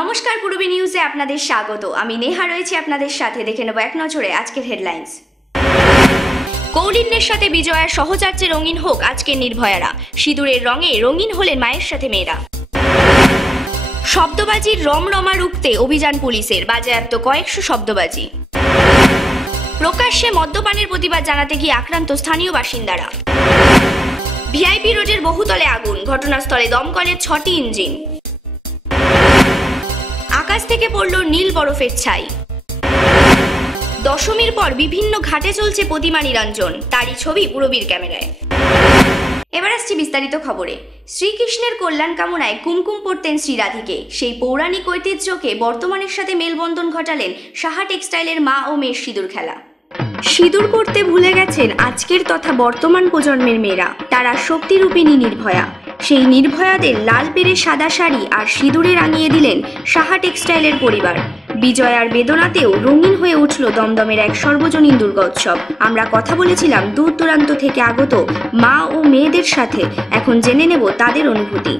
নমস্কার, পূর্বী নিউজে আপনাদের স্বাগত। আমি নেহা রয়েছি আপনাদের সাথে। দেখে নেব এক নজরে আজকের হেডলাইন্স। কৌলিন্যের সাথে বিজয়ার সহযাত্রী রঙিন হোক আজকের নির্ভয়ারা। সিঁদুরের রঙে রঙিন হলেন মায়ের সাথে মেয়েরা। শব্দবাজির রমরমা রুখতে অভিযান পুলিশের, বাজেয়াপ্ত কয়েকশো শব্দবাজি। প্রকাশ্যে মদ্যপানের প্রতিবাদ জানাতে গিয়ে আক্রান্ত স্থানীয় বাসিন্দারা। ভিআইপি রোডের বহুতলে আগুন, ঘটনাস্থলে দমকলের 6টি ইঞ্জিন। আকাশ থেকে পড়ল নীল বরফের ছাই। দশমীর পর বিভিন্ন ঘাটে চলছে প্রতিমা নিরঞ্জন, তারই ছবি পূরবীর ক্যামেরায়। এবার আসছি বিস্তারিত খবরে। শ্রীকৃষ্ণের কল্যাণ কামনায় কুমকুম পরতেন শ্রীরাধিকে। সেই পৌরাণিক ঐতিহ্যকে বর্তমানের সাথে মেলবন্ধন ঘটালেন সাহা টেক্সটাইলের মা ও মেয়ের সিঁদুর খেলা। সিঁদুর পরতে ভুলে গেছেন আজকের তথা বর্তমান প্রজন্মের মেয়েরা। তারা শক্তিরূপিণী নির্ভয়া। সেই নির্ভয়াদের লাল পেরে সাদা শাড়ি আর সিঁদুরে রাঙিয়ে দিলেন সাহা টেক্সটাইলের পরিবার। বিজয়ার বেদনাতেও রঙিন হয়ে উঠল দমদমের এক সর্বজনীন দুর্গোৎসব। আমরা কথা বলেছিলাম দূর দূরান্ত থেকে আগত মা ও মেয়েদের সাথে। এখন জেনে নেব তাদের অনুভূতি।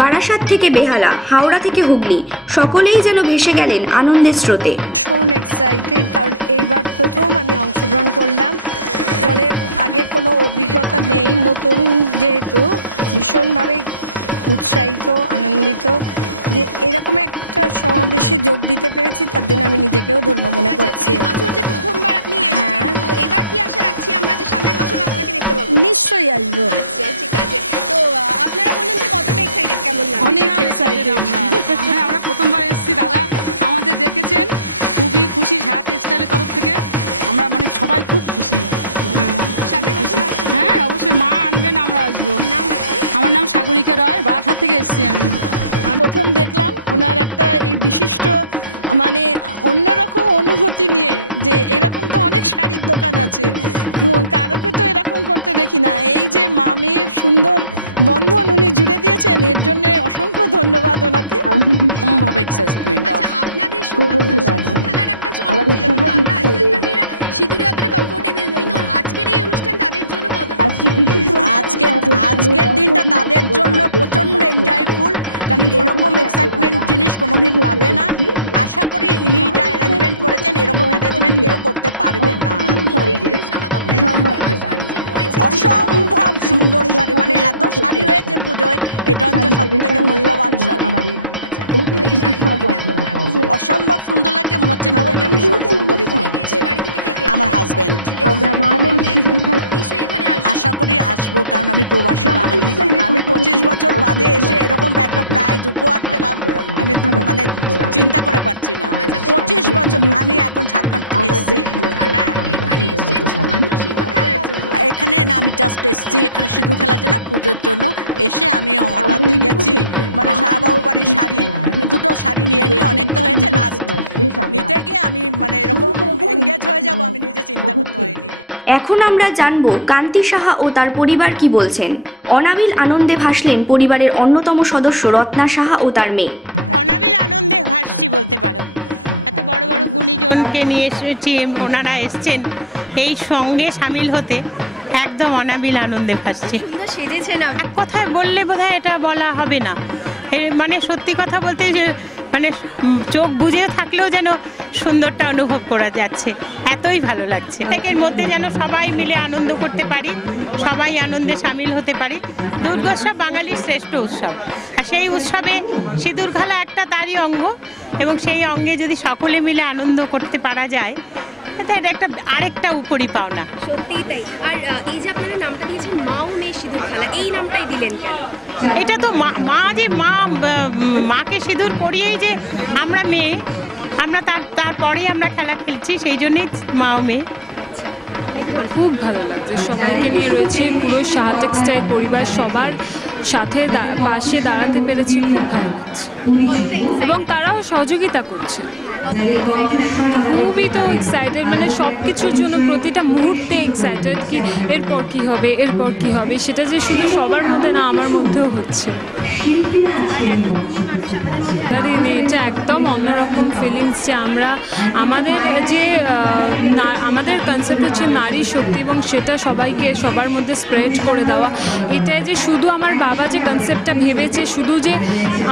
বারাসাত থেকে বেহালা, হাওড়া থেকে হুগলি, সকলেই যেন ভেসে গেলেন আনন্দের স্রোতে। এখন আমরা জানব কান্তি সাহা ও তার পরিবার কি বলছেন। অনাবিল আনন্দে ভাসলেন পরিবারের অন্যতম সদস্য রত্না সাহা ও তার মেয়ে। নিয়ে এসেছি, ওনারা এসছেন এই সঙ্গে সামিল হতে, একদম অনাবিল আনন্দে ভাসছে। সেজেছেন, এক কথায় বললে বোধহয় এটা বলা হবে না, মানে সত্যি কথা বলতে যে মানে চোখ বুজে থাকলেও যেন সুন্দরটা অনুভব করা যাচ্ছে, এতই ভালো লাগছে। এর মধ্যে যেন সবাই মিলে আনন্দ করতে পারি, সবাই আনন্দে সামিল হতে পারি। দুর্গোৎসব বাঙালির শ্রেষ্ঠ উৎসব, আর সেই উৎসবে সিঁদুর খেলা একটা তারই অঙ্গ, এবং সেই অঙ্গে যদি সকলে মিলে আনন্দ করতে পারা যায়, এটা একটা আরেকটা উপরি পাওনা। সত্যিই তাই। আর এই যে আপনারা নামটা দিয়েছেন মা ও মেয়ে সিঁদুর খেলা, এই নামটাই দিলেন কেন? এটা তো মাকে সিঁদুর পরিয়েই যে আমরা মেয়ে, আমরা তারপরেই আমরা খেলা খেলছি, সেই জন্যই মা ও মেয়ে। খুব ভালো লাগছে, সবাইকে নিয়ে রয়েছে পুরো সাহা টেক্সটাইল পরিবার, সবার সাথে পাশে দাঁড়াতে পেরেছি, খুব ভালো লাগছে এবং তারাও সহযোগিতা করছে। খুবই তো এক্সাইটেড, মানে সব কিছুর জন্য প্রতিটা মুহূর্তে এক্সাইটেড কি এরপর কি হবে, এরপর কি হবে, সেটা যে শুধু সবার মধ্যে না, আমার মধ্যেও হচ্ছে। এটা একদম অন্যরকম ফিলিংস যে আমরা আমাদের কনসেপ্ট হচ্ছে নারী শক্তি, এবং সেটা সবাইকে সবার মধ্যে স্প্রেড করে দেওয়া। এটাই যে শুধু আমার বাবা যে কনসেপ্টটা ভেবেছে শুধু যে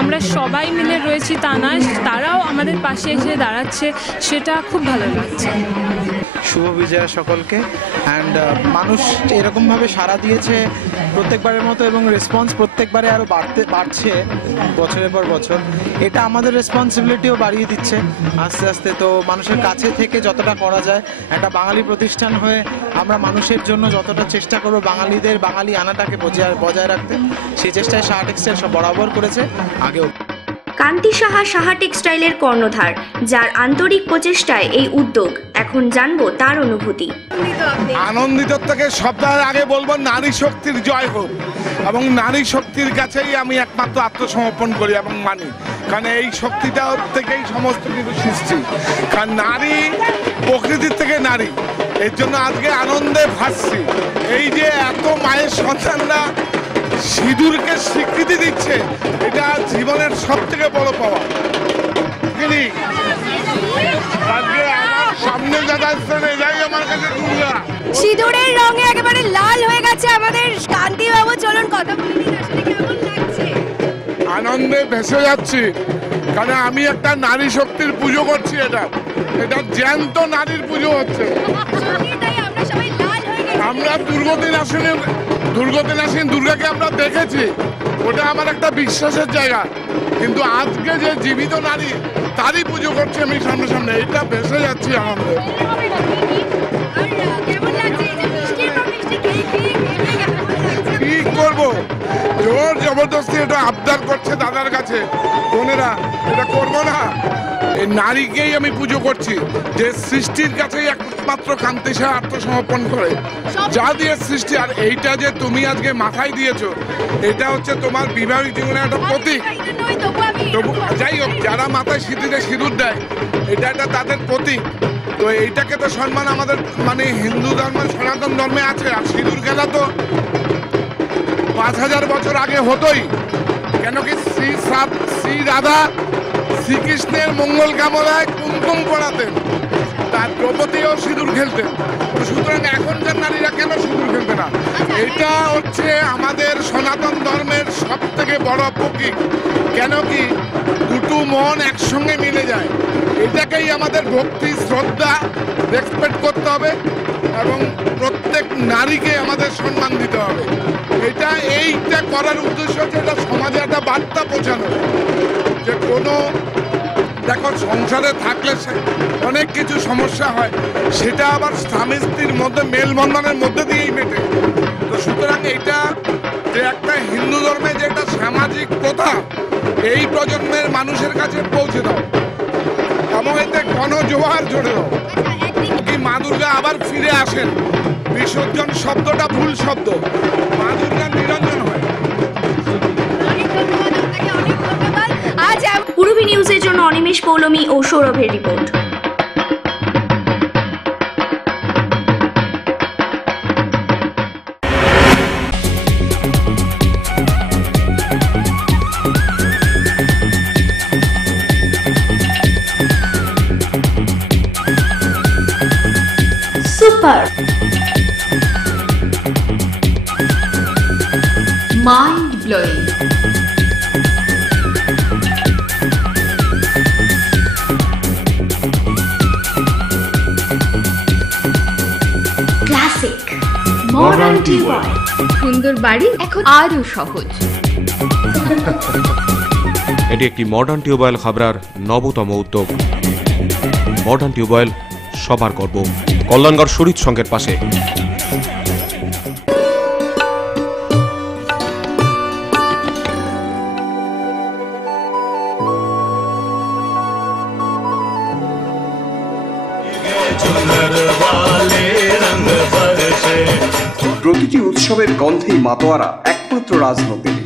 আমরা সবাই মিলে রয়েছি তা নয়, তারাও আমাদের পাশে এসে দাঁড়াচ্ছে, সেটা খুব ভালো লাগছে। শুভ বিজয়া সকলকে। অ্যান্ড মানুষ এরকমভাবে সাড়া দিয়েছে প্রত্যেকবারের মতো, এবং রেসপন্স প্রত্যেকবারে আরও বাড়ছে বছরের পর বছর। এটা আমাদের রেসপন্সিবিলিটিও বাড়িয়ে দিচ্ছে আস্তে আস্তে। তো মানুষের কাছে থেকে যতটা করা যায়, একটা বাঙালি প্রতিষ্ঠান হয়ে আমরা মানুষের জন্য যতটা চেষ্টা করবো, বাঙালি আনাটাকে বজায় রাখতে, সেই চেষ্টায় সাহা টেক্সটাইল সব বরাবর করেছে আগেও। কান্তি সাহা সাহা টেক্সটাইলের কর্ণধার, যার আন্তরিক প্রচেষ্টায় এই উদ্যোগ। এখন জানবো তার অনুভূতি। আনন্দিত থেকে সপ্তাহের আগে বলবো নারী শক্তির জয় হোক, এবং নারী শক্তির কাছেই আমি একমাত্র আত্মসমর্পণ করি এবং মানি, কারণ এই শক্তিটা থেকেই সমস্ত কিছু সৃষ্টি। কারণ নারী প্রকৃতির থেকে নারী, এর জন্য আজকে আনন্দে ভাসছি। এই যে এত মায়ের সন্তানরা সিঁদুরকে স্বীকৃতি দিচ্ছে, এটা জীবনের সব থেকে বড় পাওয়া। আজকে আমার সামনে দাদা আসছেন, এটাই আমার কাছে দুর্গা। সিঁদুরের রঙে একেবারে লাল হয়ে গেছে আমাদের কান্তি বাবু, চলুন কথা বলে নিন, আসলে কেমন লাগছে? আনন্দে ভেসে যাচ্ছি, কারণ আমি একটা নারী শক্তির পুজো করছি। এটা জ্যান্ত নারীর পুজো হচ্ছে। আমরা দুর্গতিন আসেন দুর্গাকে আমরা দেখেছি, ওটা আমার একটা বিশ্বাসের জায়গা, কিন্তু আজকে যে জীবিত নারী তারই পুজো করছি আমি সামনে, এটা ভেসে যাচ্ছি আনন্দে। কি করবো, জোর জবরদস্তি এটা আবদার করছে দাদার কাছে, বোনেরা এটা করবো না। এই নারীকেই আমি পুজো করছি, যে সৃষ্টির কাছেই একমাত্র কান্তি সাহা আত্মসমর্পণ করে, যা দিয়ে সৃষ্টি। আর এইটা যে তুমি আজকে মাথায় দিয়েছো, এটা হচ্ছে তোমার বিবাহিত জীবনের একটা প্রতীক। যাই হোক, যারা মাথায় সিঁদুর দেয়, এটা একটা তাদের প্রতীক। তো এইটাকে তো সম্মান আমাদের মানে হিন্দু ধর্মের সনাতন ধর্মে আছে। আর সিঁদুর খেলা তো 5000 বছর আগে হতোই, কেন কি শ্রী রাধা শ্রীকৃষ্ণের মঙ্গল কামনায় কুমকুম পরাতেন, তার দ্রৌপদীও সিঁদুর খেলতেন। সুতরাং এখনকার নারীরা কেন সিঁদুর খেলবে না? এটা হচ্ছে আমাদের সনাতন ধর্মের সব থেকে বড় প্রতীক। কেন কি দুটো মন একসঙ্গে মিলে যায়, এটাকেই আমাদের ভক্তি শ্রদ্ধা রেসপেক্ট করতে হবে, এবং প্রত্যেক নারীকে আমাদের সম্মান দিতে হবে। এইটা করার উদ্দেশ্য হচ্ছে এটা সমাজে একটা বার্তা পৌঁছানো, যে কোনো দেখো সংসারে থাকলে অনেক কিছু সমস্যা হয়, সেটা আবার স্বামী স্ত্রীর মধ্যে মেলবন্ধনের মধ্যে দিয়েই মেটে। তো সুতরাং এইটা যে একটা হিন্দু ধর্মে যে একটা সামাজিক প্রথা, এই প্রজন্মের মানুষের কাছে পৌঁছে দাও, এবং এতে গণজোয়ার জড়ে দাও। কি মা দুর্গা আবার ফিরে আসেন, বিসর্জন শব্দটা ভুল শব্দ, মা দুর্গা নিরঞ্জন হয়। পূরবী নিউজের জন্য অনিমেষ পৌলমী ও সৌরভের report. Super, mind blowing, classic, modern tubewell. সুন্দর বাড়ি এখন আরো সহজ। এটি একটি মডার্ন টিউবওয়েল হাবড়ার নবতম উদ্যোগ। মডার্ন টিউবওয়েল সবার গর্ব, কল্যাণগড় শরীর সংঘের পাশে। প্রতিটি উৎসবের গন্ধেই মাতোয়ারা একমাত্র রাজনন্দিনী।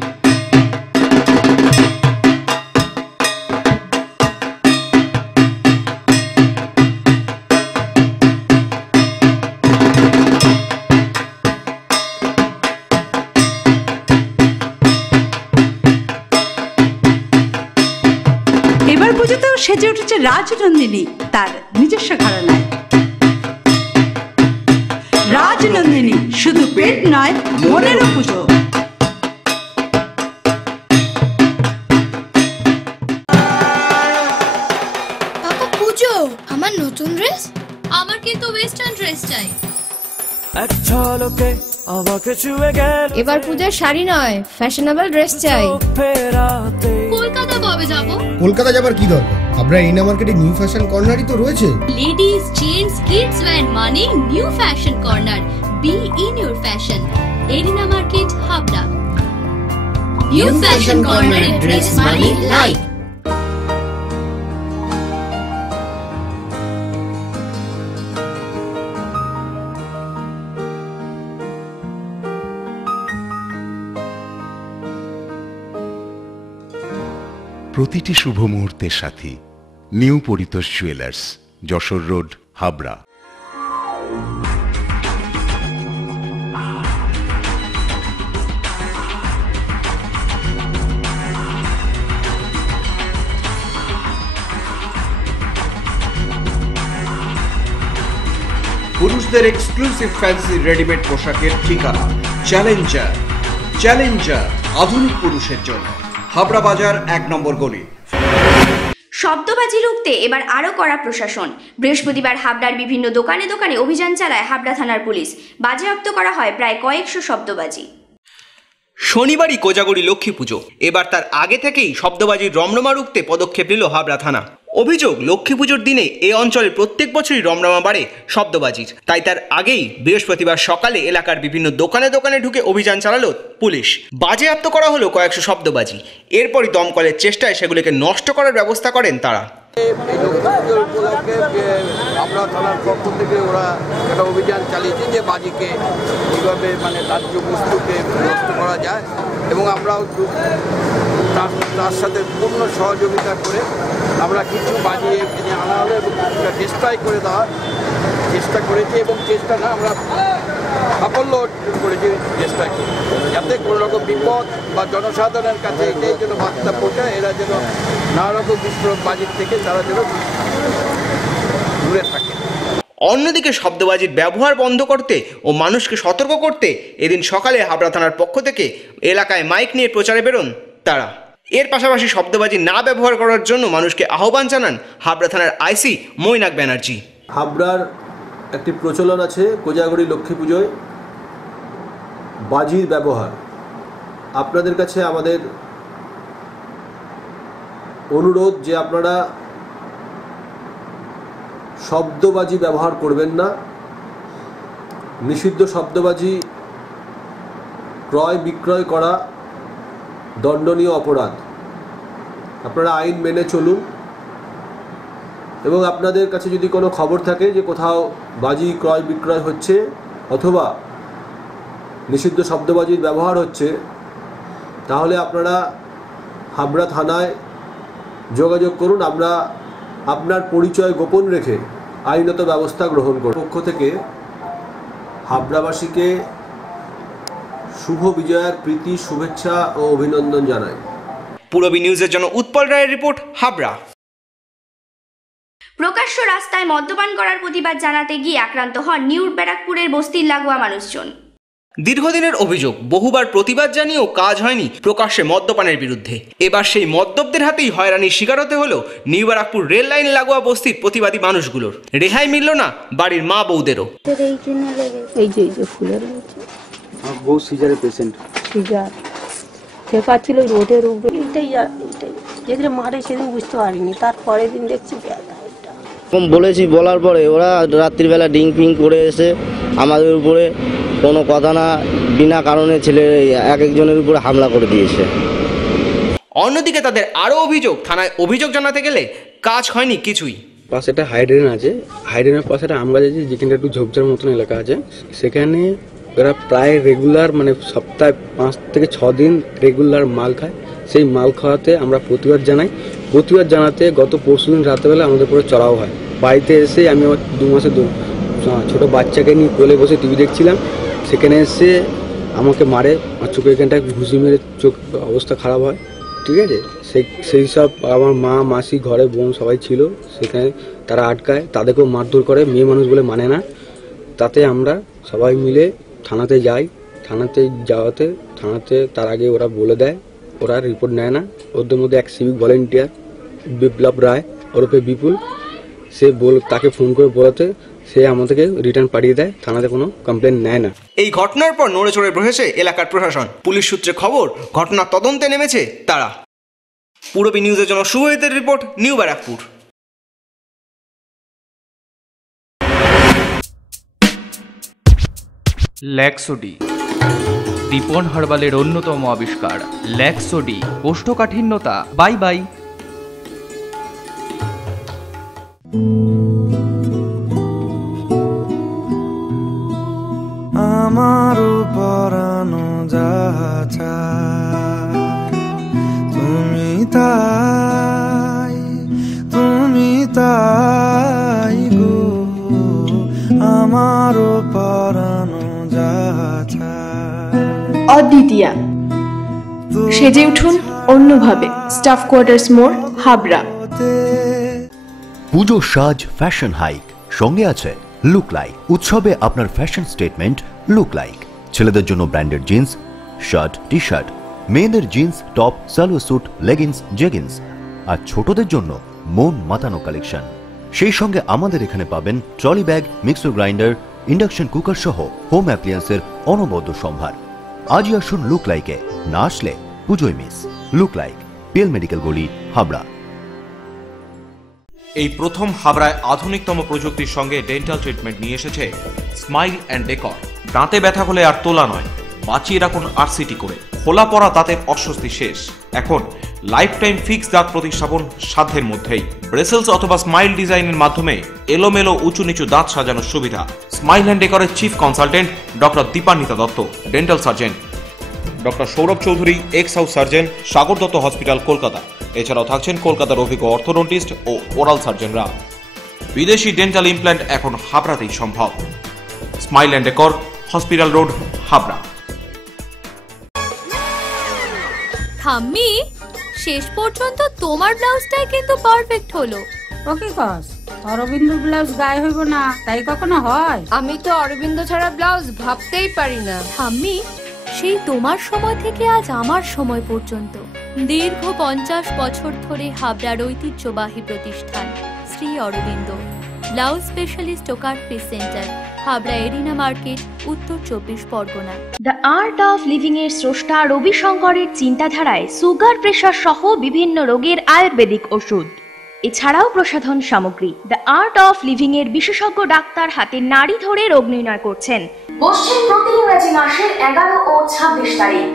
এবার পুজোতেও সেজে উঠেছে রাজনন্দিনী তার নিজস্ব ঘরানায়। রাজনন্দিনী শুধু পেট নয়, মনেরও পুজো। পাপা পুজো, আমার নতুন ড্রেস। আমার কিন্তু ওয়েস্টার্ন ড্রেস চাই। এবার পূজার শাড়ি নয়, ফ্যাশনেবল ড্রেস চাই। কলকাতা কবে যাব? কলকাতা যাবার কি দরকার? আপনার এরিনা মার্কেটে নিউ ফ্যাশন কর্নারই তো রয়েছে। লেডিস, জেন্টস, কিডস ওয়্যার মানে new fashion corner. Be in your fashion. Arena market, Habra. New fashion কর্নারে ড্রেস মানে লাইফ। প্রতিটি শুভ মুহূর্তের সাথী new Paritosh jewellers, Jessore road, Habra. পুরুষদের এক্সক্লুসিভ ফ্যান্সি রেডিমেড পোশাকের ঠিকানা চ্যালেঞ্জার। চ্যালেঞ্জার আধুনিক পুরুষের জন্য, হাবড়া বাজার 1 নম্বর গলি। শব্দবাজি রুখতে এবার আরও কড়া প্রশাসন। বৃহস্পতিবার হাবড়ার বিভিন্ন দোকানে দোকানে অভিযান চালায় হাবড়া থানার পুলিশ। বাজেয়াপ্ত করা হয় প্রায় কয়েকশো শব্দবাজি। শনিবারই কোজাগরি লক্ষ্মী পুজো, এবার তার আগে থেকেই শব্দবাজির রমরমা রুখতে পদক্ষেপ নিল হাবড়া থানা। অভিযোগ, লক্ষ্মী পুজোর দিনে এ অঞ্চলে প্রত্যেক বছরই রমরমা বাড়ে শব্দবাজির। তাই তার আগেই বৃহস্পতিবার সকালে এলাকার বিভিন্ন দোকানে দোকানে ঢুকে অভিযান চালালো পুলিশ। বাজেয়াপ্ত করা হলো কয়েকশো শব্দবাজি। এরপরই দমকলের চেষ্টায় সেগুলিকে নষ্ট করার ব্যবস্থা করেন তারা। হাবড়া থানার পক্ষ থেকে ওরা একটা অভিযান চালিয়েছে যে বাজিকে কীভাবে দাহ্য বস্তুকে নষ্ট করা যায়, এবং আমরাও তার সাথে পূর্ণ সহযোগিতা করে আমরা কিছু বাজি কিনে আনা হলো এবং ডিস্ট্রয় করে দেওয়ার চেষ্টা করেছি, এবং চেষ্টা না আমরা সাফল্য অর্জন করেছি চেষ্টা করে, যাতে কোনো রকম বিপদ বা জনসাধারণের কাছে এটাই যেন বার্তা পৌঁছায়, এরা যেন নানা রকম বিস্ফোরক বাজির থেকে তারা যেন দূরে থাকে। অন্যদিকে শব্দবাজির ব্যবহার বন্ধ করতে ও মানুষকে সতর্ক করতে এদিন সকালে হাবড়া থানার পক্ষ থেকে এলাকায় মাইক নিয়ে প্রচারে বেরোন তারা। এর পাশাপাশি শব্দবাজি না ব্যবহার করার জন্য মানুষকে আহ্বান জানান হাবড়া থানার আইসি মৈনাক ব্যানার্জি। হাবড়ার একটি প্রচলন আছে কোজাগরি লক্ষ্মী পুজোয় বাজির ব্যবহার। আপনাদের কাছে আমাদের অনুরোধ যে আপনারা শব্দবাজি ব্যবহার করবেন না। নিষিদ্ধ শব্দবাজি ক্রয় বিক্রয় করা দণ্ডনীয় অপরাধ। আপনারা আইন মেনে চলুন, এবং আপনাদের কাছে যদি কোনো খবর থাকে যে কোথাও বাজি ক্রয় বিক্রয় হচ্ছে অথবা নিষিদ্ধ শব্দবাজির ব্যবহার হচ্ছে, তাহলে আপনারা হাবড়া থানায় যোগাযোগ করুন। আমরা আপনার পরিচয় গোপন রেখে আইনত ব্যবস্থা গ্রহণ করব। পক্ষ থেকে হাবড়াবাসীকে শুভ বিজয়ার প্রীতি, শুভেচ্ছা ও অভিনন্দন জানাই। পূরবী নিউজের জন্য উৎপল রায়ের রিপোর্ট, হাবড়া। প্রকাশ্য রাস্তায় মদ্যপান করার প্রতিবাদ জানাতে গিয়ে আক্রান্ত হন নিউ ব্যারাকপুরের বস্তির লাগোয়া মানুষজন। দীর্ঘদিনের অভিযোগ, বহুবার প্রতিবাদ জানিয়েও কাজ হয়নি প্রকাশ্যে মদ্যপানের বিরুদ্ধে। এবার সেই মদ্যপদের হাতেই হয়রানির শিকার হতে হলো নিউ ব্যারাকপুর রেল লাইন লাগোয়া বস্তির প্রতিবাদী মানুষগুলোর। রেহাই মিলল না বাড়ির মা বউদেরও। এই যে ফুলের বউ সিজারের পেশেন্ট, সিজার ঠেকা ছিল রোডের উপরে, এইটাই যেদিন মারে সেদিন বুঝতে পারিনি, তারপরের দিন দেখছি বলেছি, বলার পরে ওরা রাত্রিবেলা ডিং ফিং করে এসে আমাদের উপরে কোনো কথা না বিনা কারণে ছেলে এক একজনের উপরে হামলা করে দিয়েছে। অন্যদিকে তাদের আরও অভিযোগ, থানায় অভিযোগ জানাতে গেলে কাজ হয়নি কিছুই। পাশে একটা হাইড্রেন আছে, হাইড্রেনের পাশে একটা আমরা যাচ্ছি যেখানে একটু ঝোপঝাড় মতন এলাকা আছে, সেখানে ওরা প্রায় রেগুলার মানে সপ্তাহে 5 থেকে 6 দিন রেগুলার মাল খায়। সেই মাল খাওয়াতে আমরা প্রতিবাদ জানাই। প্রতিবাদ জানাতে গত পরশুদিন রাতেবেলা আমাদের উপরে চড়াও হয়। বাড়িতে এসে আমি আমার 2 মাসের ছোটো বাচ্চাকে নিয়ে কোলে বসে টিভি দেখছিলাম, সেখানে এসে আমাকে মারে, আর চোখে এখানটায় ঘুষি মেরে চোখ অবস্থা খারাপ হয়। ঠিক আছে, সেই সব আমার মা মাসি ঘরে বোন সবাই ছিল, সেখানে তারা আটকায়, তাদেরকেও মারধর করে, মেয়ে মানুষ বলে মানে না। তাতে আমরা সবাই মিলে থানাতে যাই। থানাতে যাওয়াতে থানাতে তার আগে ওরা বলে দেয়, ওরা রিপোর্ট নেয় না। ওদের মধ্যে এক সিভিক ভলেন্টিয়ার বিপ্লব রায় ওরফে বিপুল, সে তাকে ফোন করে বলাতে সে আমাদেরকে রিটার্ন পাঠিয়ে দেয়, থানাতে কোনো কমপ্লেন নেয় না। এই ঘটনার পর নড়ে চড়ে বসেছে এলাকার প্রশাসন। পুলিশ সূত্রে খবর, ঘটনার তদন্তে নেমেছে তারা। পূরবী নিউজের জন্য শুভজিতের রিপোর্ট, নিউ ব্যারাকপুর। ল্যাক্সোডি, দীপন হার্বালের অন্যতম আবিষ্কার ল্যাক্সোডি। কোষ্ঠকাঠিন্যতা বাই বাই। আমার পরানো যাহা চায় তুমি তাই গো, আমার পরানো যাহা চায়। অদ্বিতীয়া, সেজে উঠুন অন্যভাবে। স্টাফ কোয়ার্টার্স মোড়, হাবড়া। পুজো সাজ ফ্যাশন হাইক, সঙ্গে আছে লুক লাইক। উৎসবে আপনার ফ্যাশন স্টেটমেন্ট লুক লাইক। ছেলেদের জন্য branded jeans, shirt, T shirt, মেয়েদের jeans, top, salwar suit, leggings, jeggings, আর ছোটদের জন্য মন মাতানো কালেকশন। সেই সঙ্গে আমাদের এখানে পাবেন trolley bag, mixer grinder, induction cooker সহ হোম অ্যাপ্লিয়েন্সের অনবদ্য সম্ভার। আজই আসুন লুক লাইকে, না আসলে পুজোয় miss. Look like, PL medical গলি, হাবড়া। এই প্রথম হাবড়ায় আধুনিকতম প্রযুক্তির সঙ্গে ডেন্টাল ট্রিটমেন্ট নিয়ে এসেছে স্মাইল অ্যান্ড ডেকর। দাঁতে ব্যথা হলে আর তোলা নয়, বাঁচিয়ে রাখুন আরসিটি করে। খোলা পড়া দাঁতের অস্বস্তি শেষ। এখন লাইফ টাইম ফিক্স দাঁত প্রতিস্থাপন সাধ্যের মধ্যেই। ব্রেসেলস অথবা স্মাইল ডিজাইনের মাধ্যমে এলোমেলো উঁচু নিচু দাঁত সাজানোর সুবিধা। স্মাইল অ্যান্ড ডেকরের chief consultant doctor Dipanwita Dutta, dental surgeon. Doctor Sourav Chowdhury, ex house surgeon, Sagar Dutta hospital, Kolkata. এছাড়াও থাকছেন কলকাতার অভিজ্ঞ অর্থোডন্টিস্ট ও ওরাল সার্জনরা। বিদেশি ডেন্টাল ইমপ্ল্যান্ট এখন হাবড়াতেই সম্ভব। Smile and decor, hospital road, Habra. ঠাম্মি, শেষ পর্যন্ত তোমার ব্লাউজটাই কিন্তু পারফেক্ট হলো। ওকে কস, অরবিন্দ ব্লাউজ গায়ে হইব না, তাই কখনো হয়? আমি তো অরবিন্দ ছাড়া ব্লাউজ ভাবতেই পারি না। ঠাম্মি, সেই তোমার সময় থেকে আজ আমার সময় পর্যন্ত দীর্ঘ 50 বছর ধরে হাবড়ার ঐতিহ্যবাহী প্রতিষ্ঠান শ্রী অরবিন্দ ব্লাউজ স্পেশালিস্ট ও cut piece centre, Habra arena market, Uttar 24 Pargana. The art of living এর স্রষ্টা রবি শঙ্করের চিন্তাধারায় সুগার, প্রেশার সহ বিভিন্ন রোগের আয়ুর্বেদিক ওষুধ, এছাড়াও প্রসাধন সামগ্রী। দ্য আর্ট অফ লিভিং এর বিশেষজ্ঞ ডাক্তার হাতে নাড়ি ধরে রোগ নির্ণয় করছেন। বসছেন প্রতি ইংরেজি মাসের 11 ও 26 তারিখ।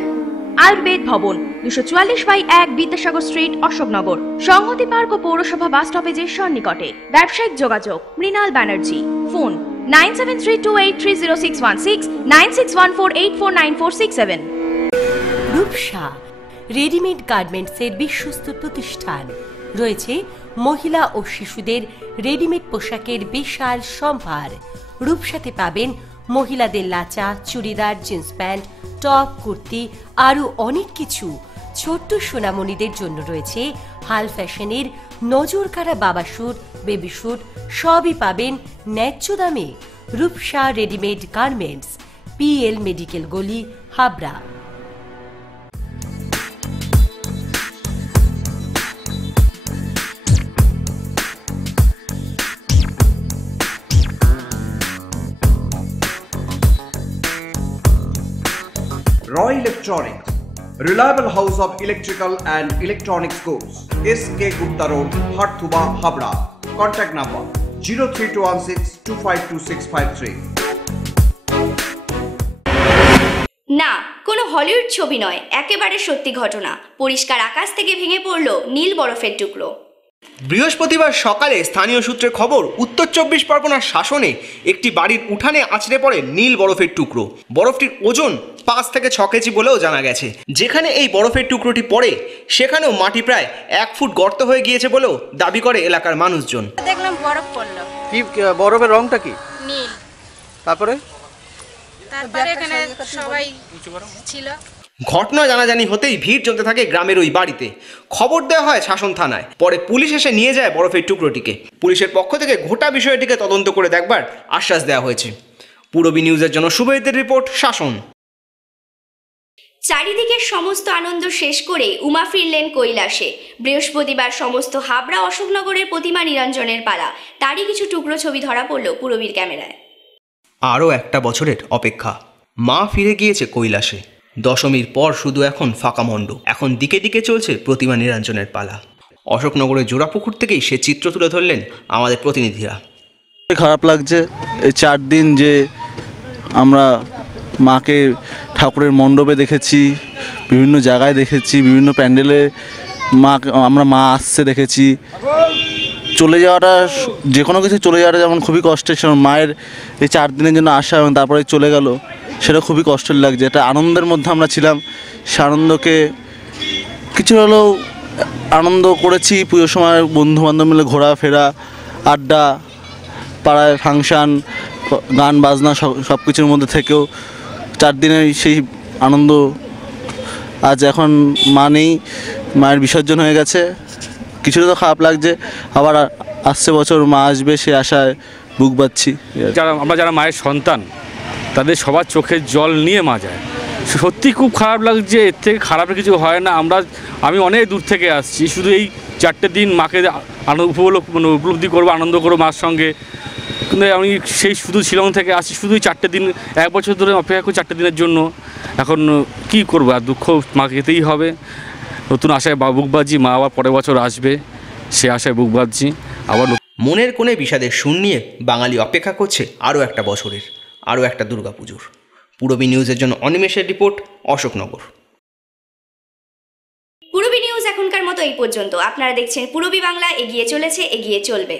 আয়ুর্বেদ ভবন, 244/1 বিদ্যাসাগর স্ট্রিট, অশোকনগর, সংহতি পার্ক ও পৌরসভা বাস স্টপেজের সন্নিকটে। ব্যবসায়িক যোগাযোগ মৃণাল ব্যানার্জি, ফোন 9732830616, 9614849467। রূপসা রেডিমেড গার্মেন্টসের বিশ্বস্ত প্রতিষ্ঠান। রয়েছে মহিলা ও শিশুদের রেডিমেড পোশাকের বিশাল সম্ভার। রূপসাতে পাবেন মহিলাদের lachha, churidar, jeans pant, top, kurti, আরও অনেক কিছু। ছোট্ট সোনামণিদের জন্য রয়েছে হাল ফ্যাশনের নজর কাড়া বাবা স্যুট, বেবি স্যুট সবই পাবেন ন্যায্য দামে। Rupsa readymade garments, PL medical গলি, Habra. Roy Electronics, reliable house of electrical and electronics goods. SK Gupta Road, Harthuba, Habra. Contact number 03216252653. না, কোনো হলিউড ছবি নয়, একেবারে সত্যি ঘটনা। পরিষ্কার আকাশ থেকে ভেঙে পড়ল নীল বরফের টুকরো। বৃহস্পতিবার সকালে স্থানীয় সূত্রে খবর, উত্তর 24 পরগনার শাসনে একটি বাড়ির উঠানে আছড়ে পড়ে নীল বরফের টুকরো। বরফটির ওজন 5 থেকে 6 কেজি বলেও জানা গেছে। যেখানে এই বরফের টুকরোটি পড়ে সেখানেও মাটি প্রায় 1 ফুট গর্ত হয়ে গিয়েছে বলেও দাবি করে এলাকার মানুষজন। দেখলাম বরফ পড়লো। কি বরফের রংটা কি? নীল। তারপরে এখানে সবাই ছিল। ঘটনা জানাজানি হতেই ভিড় জমতে থাকে গ্রামের ওই বাড়িতে। খবর দেওয়া হয় শাসন থানায়। পরে পুলিশ এসে নিয়ে যায় বরফের টুকরোটিকে। পুলিশের পক্ষ থেকে গোটা বিষয়টিকে তদন্ত করে দেখবার আশ্বাস দেওয়া হয়েছে। পূরবী নিউজের জন্য শুভেচ্ছার রিপোর্ট, শাসন। চারিদিকে সমস্ত আনন্দ শেষ করে উমা ফিরলেন কৈলাসে। বৃহস্পতিবার সমস্ত হাবড়া অশোকনগরের প্রতিমা নিরঞ্জনের পালা। তারই কিছু টুকরো ছবি ধরা পড়ল পূরবীর ক্যামেরায়। আরও একটা বছরের অপেক্ষা। মা ফিরে গিয়েছে কৈলাসে। দশমীর পর শুধু এখন ফাঁকা মণ্ডপ। এখন দিকে দিকে চলছে প্রতিমা নিরঞ্জনের পালা। অশোকনগরের জোড়াপুকুর থেকেই সে চিত্র তুলে ধরলেন আমাদের প্রতিনিধিরা। খারাপ লাগছে এই 4 দিন যে আমরা মাকে ঠাকুরের মণ্ডপে দেখেছি, বিভিন্ন জায়গায় দেখেছি, বিভিন্ন প্যান্ডেলে আমরা মা আসছে দেখেছি। চলে যাওয়াটা, যে কোনো কিছু চলে যাওয়াটা যেমন খুবই কষ্টের ছিল, মায়ের এই 4 দিনের জন্য আসা এবং তারপরে চলে গেল, সেটা খুবই কষ্টের লাগছে। একটা আনন্দের মধ্যে আমরা ছিলাম, সে আনন্দকে কিছু হলেও আনন্দ করেছি। পুজোর সময় বন্ধুবান্ধব মিলে ঘোরাফেরা, আড্ডা, পাড়ায় ফাংশান, গান বাজনা সব কিছুর মধ্যে থেকেও 4 দিনের সেই আনন্দ আজ এখন মা নেই, মায়ের বিসর্জন হয়ে গেছে। কিছুটা তো খারাপ লাগছে, আবার আসছে বছর মা আসবে সে আশায় বুক বাঁধছি। আমরা যারা মায়ের সন্তান তাদের সবার চোখের জল নিয়ে মা যায়। সত্যি খুব খারাপ লাগছে, এর থেকে খারাপের কিছু হয় না। আমি অনেক দূর থেকে আসছি, শুধু এই 4টে দিন মাকে উপলব্ধি করবো, আনন্দ করবো মার সঙ্গে। কিন্তু আমি সেই শুধু শিলং থেকে আসছি, শুধু 4টে দিন, 1 বছর ধরে অপেক্ষা করি 4টে দিনের জন্য। এখন কি করবো, আর দুঃখ মাকে যেতেই হবে। নতুন আশায় বুক বাঁধছি, মা আবার পরের বছর আসবে, সে আশায় বুক বাঁধছি। আবার মনের কোণে বিষাদের সুর নিয়ে বাঙালি অপেক্ষা করছে আরও একটা বছরের, আরও একটা দুর্গাপুজোর। পূরবী নিউজের জন্য অনিমেষের রিপোর্ট, অশোকনগর। পূরবী নিউজ এখনকার মতো এই পর্যন্ত। আপনারা দেখছেন পূরবী বাংলা, এগিয়ে চলেছে, এগিয়ে চলবে।